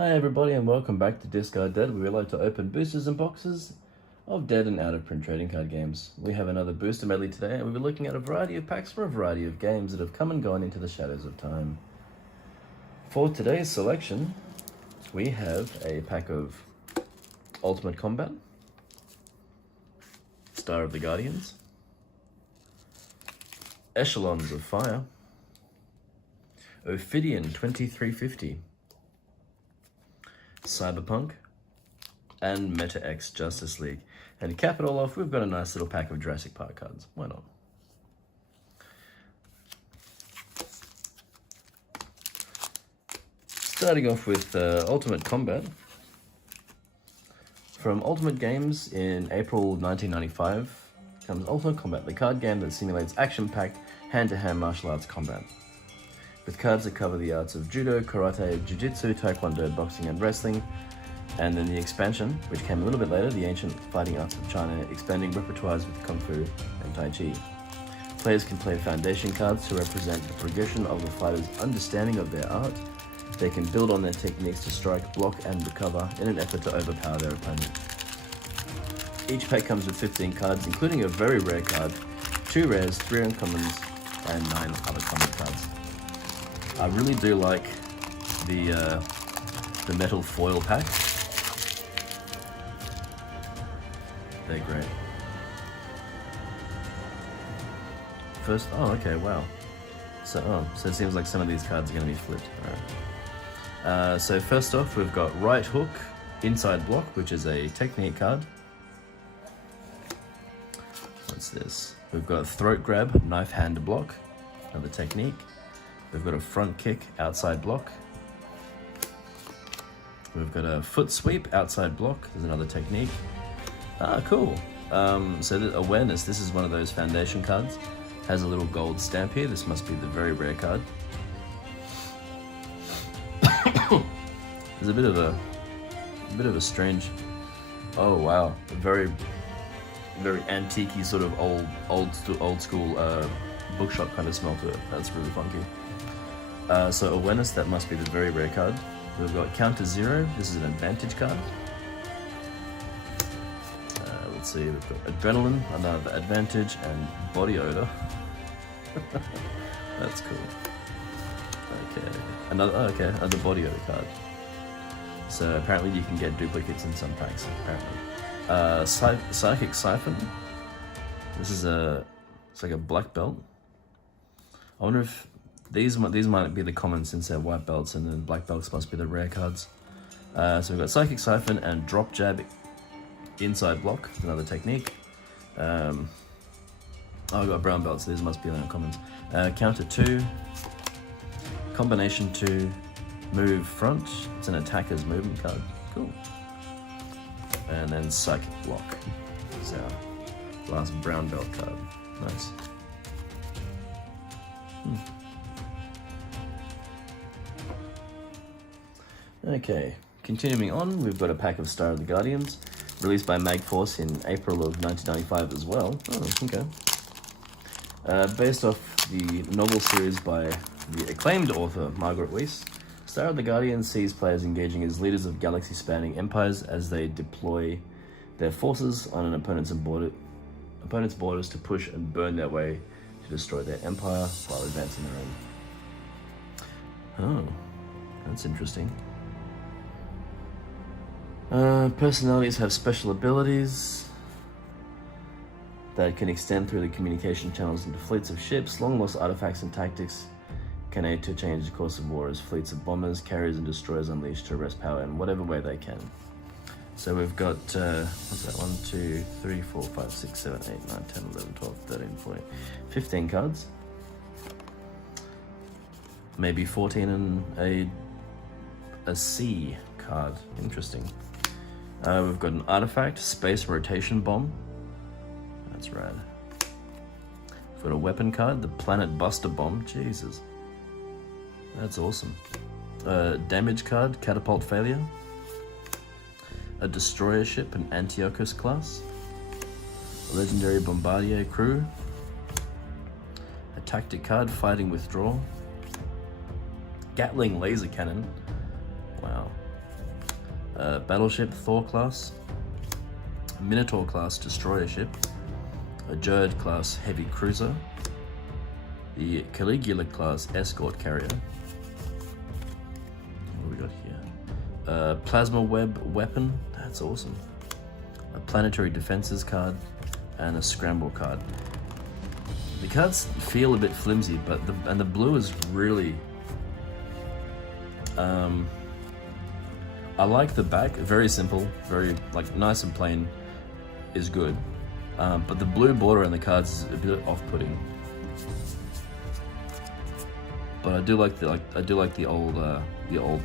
Hi everybody and welcome back to Discard Dead, where we like to open boosters and boxes of dead and out of print trading card games. We have another booster medley today and we'll be looking at a variety of packs from a variety of games that have come and gone into the shadows of time. For today's selection, we have a pack of Ultimate Combat, Star of the Guardians, Echelons of Fire, Ophidian 2350, Cyberpunk, and MetaX Justice League. And to cap it all off, we've got a nice little pack of Jurassic Park cards. Why not? Starting off with Ultimate Combat. From Ultimate Games in April 1995 comes Ultimate Combat, the card game that simulates action-packed, hand-to-hand martial arts combat. With cards that cover the arts of judo, karate, jiu-jitsu, taekwondo, boxing, and wrestling. And then the expansion, which came a little bit later, the ancient fighting arts of China, expanding repertoires with Kung Fu and Tai Chi. Players can play foundation cards to represent the progression of the fighter's understanding of their art. They can build on their techniques to strike, block, and recover in an effort to overpower their opponent. Each pack comes with 15 cards, including a very rare card, 2 rares, 3 uncommons, and 9 other common cards. I really do like the metal foil pack. They're great. First, oh, okay, wow. So it seems like some of these cards are going to be flipped. All right. So first off, we've got Right Hook, Inside Block, which is a technique card. What's this? We've got Throat Grab, Knife Hand Block, another technique. We've got a Front Kick, Outside Block. We've got a Foot Sweep, Outside Block. There's another technique. Ah, cool. So the Awareness, this is one of those foundation cards. Has a little gold stamp here. This must be the very rare card. There's a bit of a strange. Oh wow, a very antique-y sort of old school bookshop kind of smell to it. That's really funky. So Awareness, that must be the very rare card. We've got Counter Zero. This is an advantage card. Let's see, we've got Adrenaline, another advantage, and Body Odor. That's cool. Okay, another Body Odor card. So apparently you can get duplicates in some packs. Apparently, Psychic Siphon. This is it's like a black belt. I wonder if these might be the common since they're white belts, and then black belts must be the rare cards. So we've got Psychic Siphon and Drop Jab, Inside Block, another technique. I've got brown belts, so these must be the uncommons. Counter 2, Combination 2, Move Front, it's an attacker's movement card, cool. And then Psychic Block, is our last brown belt card, nice. Okay, continuing on, we've got a pack of Star of the Guardians, released by Magforce in April of 1995 as well. Oh, okay. Based off the novel series by the acclaimed author Margaret Weiss, Star of the Guardians sees players engaging as leaders of galaxy-spanning empires as they deploy their forces on an opponent's borders to push and burn their way to destroy their empire while advancing their own. Oh, that's interesting. Personalities have special abilities that can extend through the communication channels into fleets of ships. Long-lost artifacts and tactics can aid to change the course of war as fleets of bombers, carriers, and destroyers unleash to wrest power in whatever way they can. So we've got, what's that, 1, 2, 3, 4, 5, 6, 7, 8, 9, 10, 11, 12, 13, 14, 15 cards. Maybe 14 and a C card. Interesting. We've got an artifact, Space Rotation Bomb. That's rad. We've got a weapon card, the Planet Buster Bomb. Jesus. That's awesome. Damage card, Catapult Failure. A Destroyer Ship, an Antiochus class. A Legendary Bombardier Crew. A Tactic card, Fighting Withdrawal. Gatling Laser Cannon. Wow. Battleship Thor class, Minotaur class destroyer ship, a Jerd class heavy cruiser, the Caligula class escort carrier. What do we got here? Plasma web weapon, that's awesome. A planetary defenses card, and a scramble card. The cards feel a bit flimsy, but the blue is really. I like the back, very simple, very like nice and plain, is good. But the blue border on the cards is a bit off-putting. But I do like the old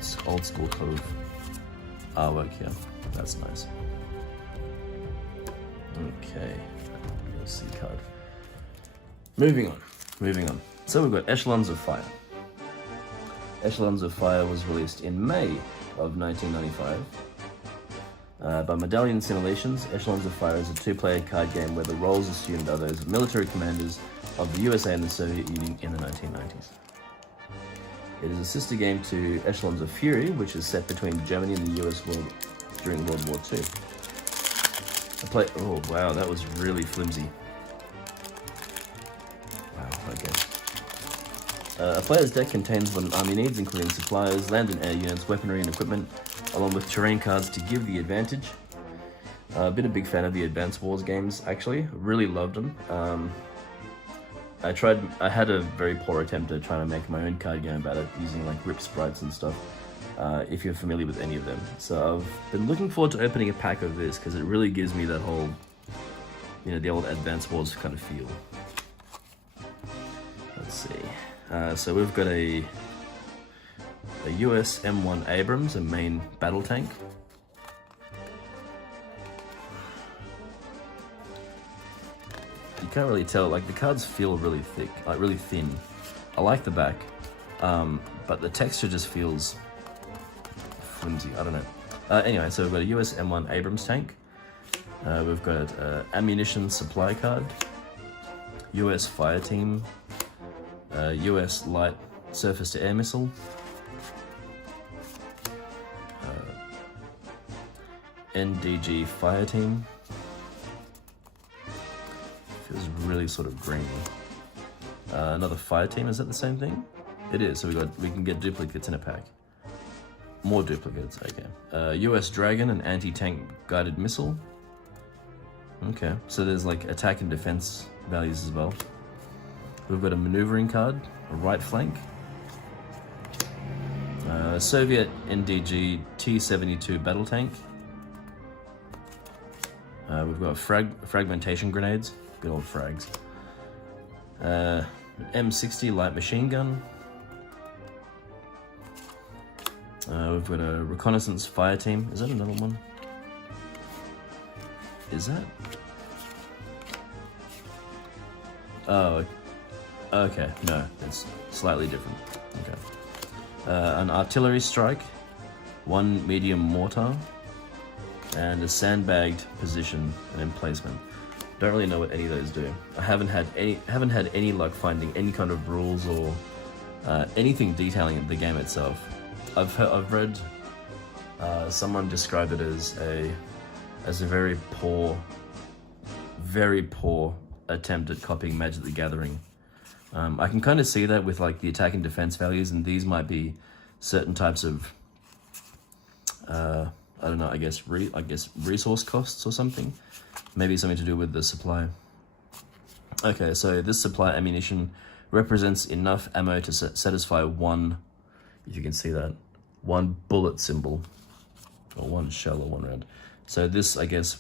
school cove artwork here. That's nice. Okay, let's see card. Moving on. So we've got Echelons of Fire. Echelons of Fire was released in May of 1995 by Medallion Simulations. Echelons of Fire is a two-player card game where the roles assumed are those of military commanders of the USA and the Soviet Union in the 1990s. It is a sister game to Echelons of Fury, which is set between Germany and the US during World War II. Oh wow, that was really flimsy. Wow, okay. A player's deck contains what an army needs, including supplies, land and air units, weaponry and equipment, along with terrain cards to give the advantage. I've been a big fan of the Advance Wars games, actually. Really loved them. I had a very poor attempt at trying to make my own card game about it, using like rip sprites and stuff, if you're familiar with any of them. So I've been looking forward to opening a pack of this, because it really gives me that whole, the old Advance Wars kind of feel. Let's see. So we've got a US M1 Abrams, a main battle tank. You can't really tell, like the cards feel really thick, like really thin. I like the back, but the texture just feels flimsy, I don't know. Anyway, so we've got a US M1 Abrams tank. We've got ammunition supply card, US fire team, US light surface to air missile, NDG fire team. Feels really sort of grainy. Another fire team, is that the same thing? It is, so we can get duplicates in a pack. More duplicates, okay. US Dragon, an anti-tank guided missile. Okay, so there's like attack and defense values as well. We've got a maneuvering card, a right flank. Soviet NDG T-72 battle tank. We've got fragmentation grenades, good old frags. M60 light machine gun. We've got a reconnaissance fire team. Is that another one? Is that? Oh, okay. No, it's slightly different. Okay. An artillery strike, one medium mortar, and a sandbagged position and emplacement. Don't really know what any of those do. I haven't had any luck finding any kind of rules or anything detailing the game itself. I've read someone describe it as a very poor attempt at copying Magic the Gathering. I can kind of see that with like the attack and defense values, and these might be certain types of I don't know, I guess resource costs or something. Maybe something to do with the supply. Okay, so this supply ammunition represents enough ammo to satisfy one, if you can see that, one bullet symbol, or one shell or one round. So this, I guess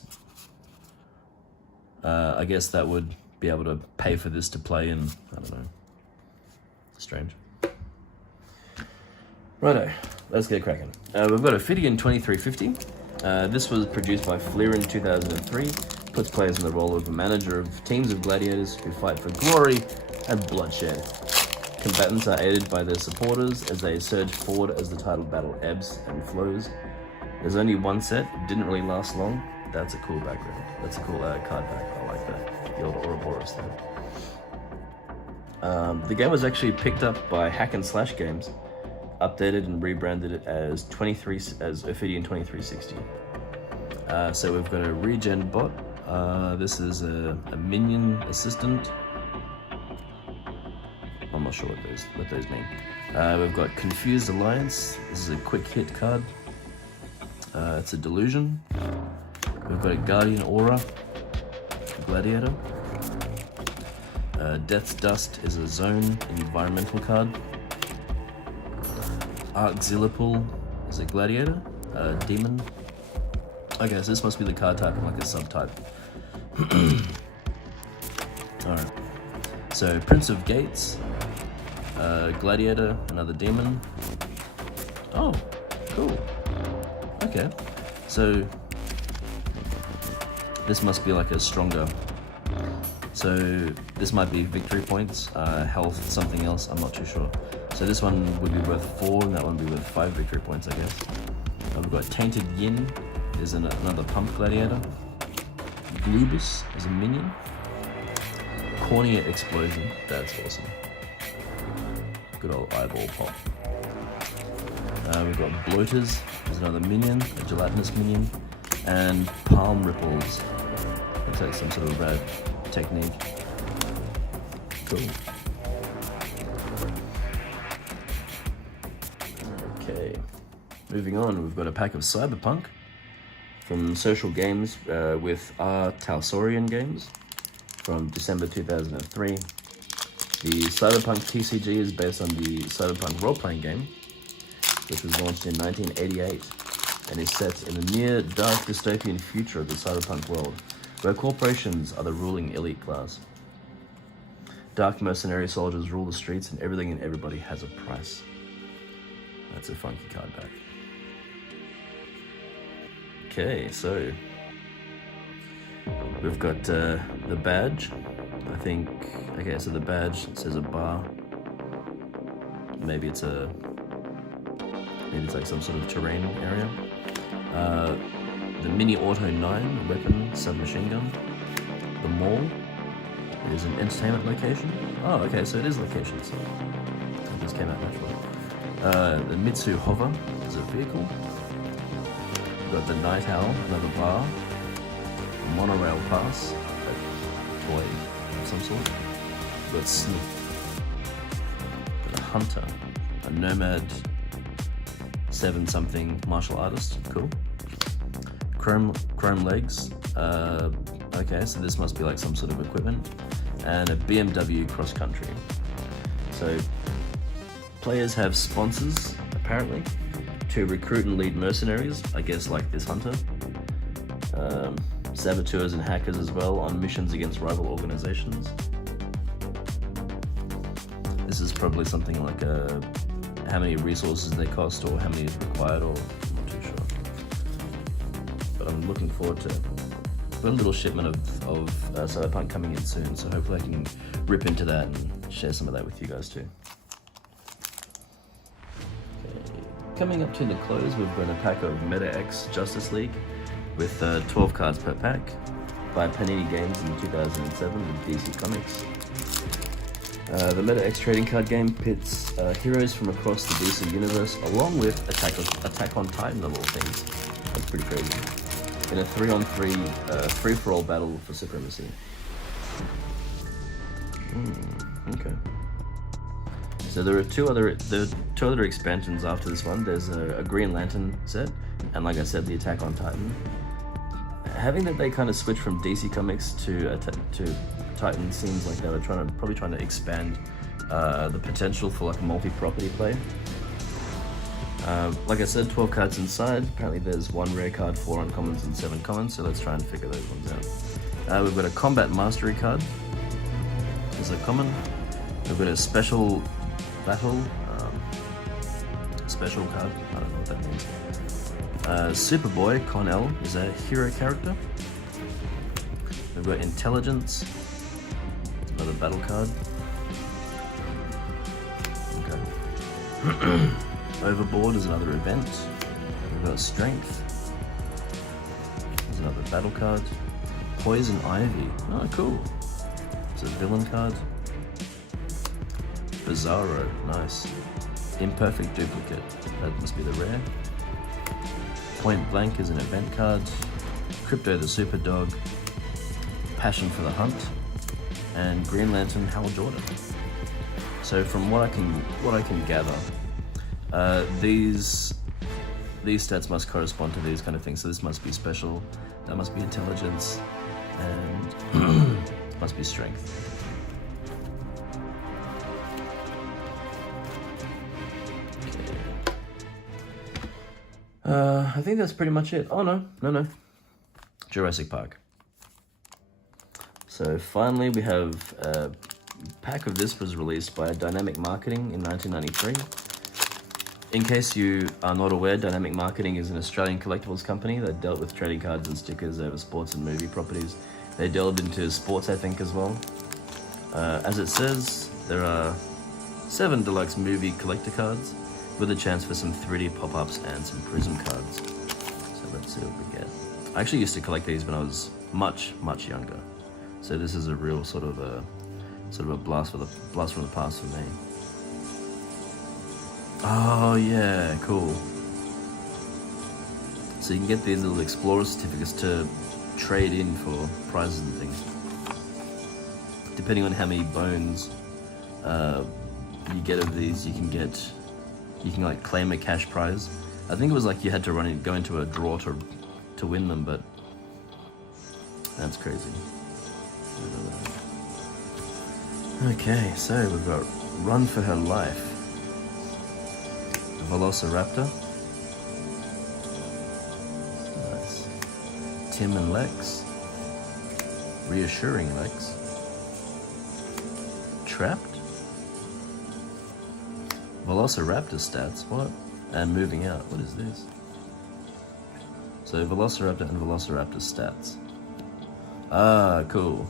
that would be able to pay for this to play in, I don't know. Strange. Righto, let's get cracking. We've got Ophidian 2350. This was produced by Fleer in 2003. Puts players in the role of a manager of teams of gladiators who fight for glory and bloodshed. Combatants are aided by their supporters as they surge forward as the title battle ebbs and flows. There's only one set, it didn't really last long. That's a cool background. That's a cool card back, I like that. The old Ouroboros there. The game was actually picked up by Hack and Slash Games updated and rebranded it as Ophidian 2360. So we've got a regen bot. This is a minion assistant. I'm not sure what those mean. We've got Confused Alliance. This is a quick hit card. It's a delusion. We've got a Guardian Aura, Gladiator. Death's Dust is a zone environmental card. Auxilipool is a Gladiator, Demon. Okay, so this must be the card type and like a subtype. Alright. So Prince of Gates, Gladiator, another Demon. Oh, cool. Okay. So this must be like a stronger. So this might be victory points, health, something else, I'm not too sure. So this one would be worth 4 and that one would be worth 5 victory points, I guess. We've got Tainted Yin is another pump gladiator. Glubus is a minion. Cornea Explosion, that's awesome. Good old eyeball pop. We've got Bloaters, there's another minion, a gelatinous minion. And Palm Ripples, looks like some sort of rad technique. Cool. Okay, moving on, we've got a pack of Cyberpunk from Social Games with R. Talsorian Games from December 2003. The Cyberpunk TCG is based on the Cyberpunk role-playing game, which was launched in 1988 and is set in the near dark dystopian future of the cyberpunk world, where corporations are the ruling elite class. Dark mercenary soldiers rule the streets and everything and everybody has a price. That's a funky card back. Okay, so we've got the badge. I think, okay, so the badge says a bar. Maybe it's like some sort of terrain area. The Mini Auto 9 weapon submachine gun. The mall is an entertainment location. Oh, okay, so it is locations. It just came out naturally. The Mitsu Hover is a vehicle. We've got the Night Owl, another bar. The Monorail Pass, a toy of some sort. We've got Sniff. We've got a Hunter, a Nomad 7-something martial artist, cool. Chrome legs, okay, so this must be like some sort of equipment. And a BMW cross country. So players have sponsors, apparently, to recruit and lead mercenaries, I guess like this Hunter. Saboteurs and hackers as well on missions against rival organizations. This is probably something like how many resources they cost or how many is required, or I'm not too sure. But I'm looking forward to a little shipment of Cyberpunk coming in soon, so hopefully I can rip into that and share some of that with you guys too. Okay. Coming up to the close, we've got a pack of MetaX Justice League with 12 cards per pack by Panini Games in 2007 with DC Comics. The MetaX trading card game pits heroes from across the DC universe along with Attack on Titan of all things. That's pretty crazy. In a 3-on-3 free-for-all battle for supremacy. Okay. So there are two other expansions after this one. There's a Green Lantern set, and like I said, the Attack on Titan. Having that they kind of switch from DC Comics to Titan seems like they were probably trying to expand the potential for like multi-property play. Like I said, 12 cards inside. Apparently there's 1 rare card, 4 uncommons and 7 commons, so let's try and figure those ones out. We've got a Combat Mastery card. There's a common. We've got a Special Battle, special card, I don't know what that means. Superboy, Con-El, is a hero character. We've got Intelligence, another battle card. Okay. Overboard is another event. We've got Strength. There's another battle card. Poison Ivy. Oh, cool. It's a villain card. Bizarro. Nice. Imperfect Duplicate, that must be the rare. Point Blank is an event card. Crypto the Super Dog. Passion for the Hunt. And Green Lantern Hal Jordan. So from what I can gather, these stats must correspond to these kind of things. So this must be special, that must be intelligence, and must be strength. I think that's pretty much it. Oh no. Jurassic Park. So finally we have a pack of this was released by Dynamic Marketing in 1993. In case you are not aware, Dynamic Marketing is an Australian collectibles company that dealt with trading cards and stickers over sports and movie properties. They delved into sports, I think, as well. As it says, there are 7 deluxe movie collector cards with a chance for some 3D pop-ups and some prism cards. So let's see what we get. I actually used to collect these when I was much younger. So this is a real sort of a blast from the past for me. Oh yeah, cool. So you can get these little explorer certificates to trade in for prizes and things. Depending on how many bones you get of these, you can like claim a cash prize. I think it was like you had to go into a draw to win them, but that's crazy. Okay, so we've got Run for Her Life, Velociraptor, nice, Tim and Lex, Reassuring Lex, Trapped, Velociraptor stats, what? And Moving Out, what is this? So Velociraptor and Velociraptor stats. Ah, cool.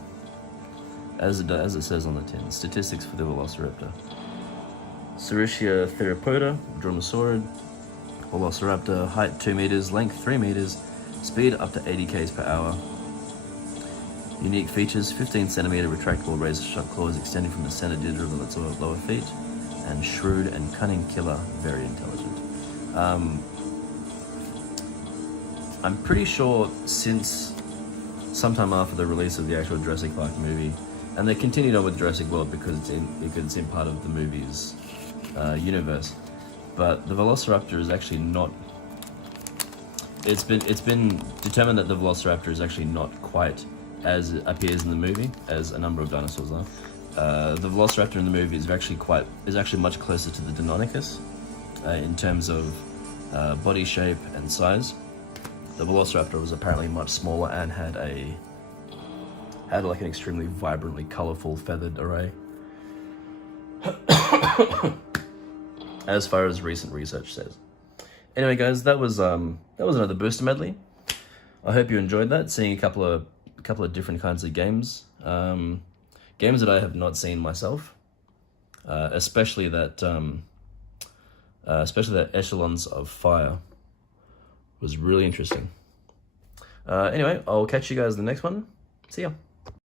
As it says on the tin, statistics for the Velociraptor. Seritia theropoda, Dromaeosauride. Velociraptor, height 2 meters, length 3 meters, speed up to 80 km per hour. Unique features: 15 centimeter retractable razor sharp claws extending from the center digit of its lower feet, and shrewd and cunning killer, very intelligent. I'm pretty sure since sometime after the release of the actual Jurassic Park movie, and they continued on with Jurassic World because it's in part of the movie's universe. But the Velociraptor is actually not. It's been determined that the Velociraptor is actually not quite as it appears in the movie as a number of dinosaurs are. The Velociraptor in the movie is actually much closer to the Deinonychus in terms of body shape and size. The Velociraptor was apparently much smaller and had like an extremely vibrantly colorful feathered array. As far as recent research says. Anyway, guys, that was another booster medley. I hope you enjoyed that, seeing a couple of different kinds of games, games that I have not seen myself, especially that Echelons of Fire was really interesting. Anyway, I'll catch you guys in the next one. See ya.